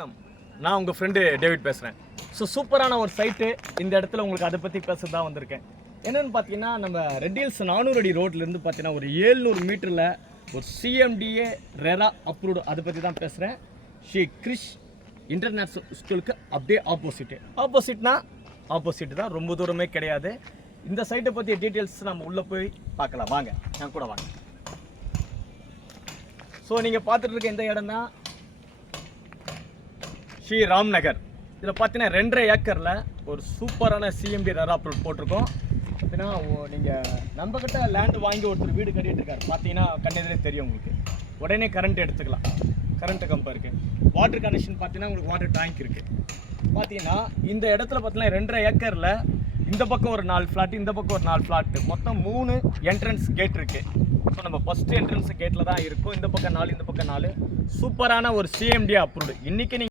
வணக்கம், நான் உங்கள் ஃப்ரெண்டு டேவிட் பேசுகிறேன். ஸோ சூப்பரான ஒரு சைட்டு இந்த இடத்துல உங்களுக்கு அதை பற்றி பேச தான் வந்திருக்கேன். என்னென்னு பார்த்தீங்கன்னா, நம்ம ரெட் ஹில்ஸ் 400 அடி ரோட்லேருந்து பார்த்தீங்கன்னா ஒரு 700 மீட்டரில் ஒரு சிஎம்டிஏ ரெரா அப்ரூவ்டு அதை பற்றி தான் பேசுகிறேன். ஸ்ரீ கிரிஷ் இன்டர்நேஷ்னல் ஸ்கூலுக்கு அப்படியே ஆப்போசிட்னா ஆப்போசிட் தான், ரொம்ப தூரமே கிடையாது. இந்த சைட்டை பற்றிய டீட்டெயில்ஸ் நம்ம உள்ளே போய் பார்க்கலாம். வாங்க, நான் கூட வாங்க. ஸோ நீங்கள் பார்த்துட்டு இருக்க இந்த இடம் தான் ஸ்ரீ ராம் நகர். இதில் பார்த்தீங்கன்னா 2.5 ஏக்கரில் ஒரு சூப்பரான சிஎம்டி ரெரா அப்ரூவ் போட்டிருக்கோம். பார்த்தீங்கன்னா நீங்கள் நம்மக்கிட்ட லேண்டு வாங்கி ஒருத்தர் வீடு கட்டிகிட்டு இருக்காரு. பார்த்தீங்கன்னா கண்ணெதிரே தெரியும் உங்களுக்கு. உடனே கரண்ட் எடுத்துக்கலாம், கரண்ட்டு கம்பம் இருக்குது. வாட்டர் கனெக்ஷன் பார்த்தீங்கன்னா உங்களுக்கு வாட்டர் டேங்க் இருக்குது. பார்த்தீங்கன்னா இந்த இடத்துல பார்த்தீங்கன்னா 2.5 ஏக்கரில் இந்த பக்கம் ஒரு 4 ஃப்ளாட், இந்த பக்கம் ஒரு 4 ஃப்ளாட், மொத்தம் 3 என்ட்ரன்ஸ் கேட் இருக்குது. ஸோ நம்ம ஃபஸ்ட்டு என்ட்ரன்ஸ் கேட்டில் தான் இருக்கும். இந்த பக்கம் 4, இந்த பக்கம் 4. சூப்பரான ஒரு சிஎம்டி அப்ரூவ்டு. இன்றைக்கி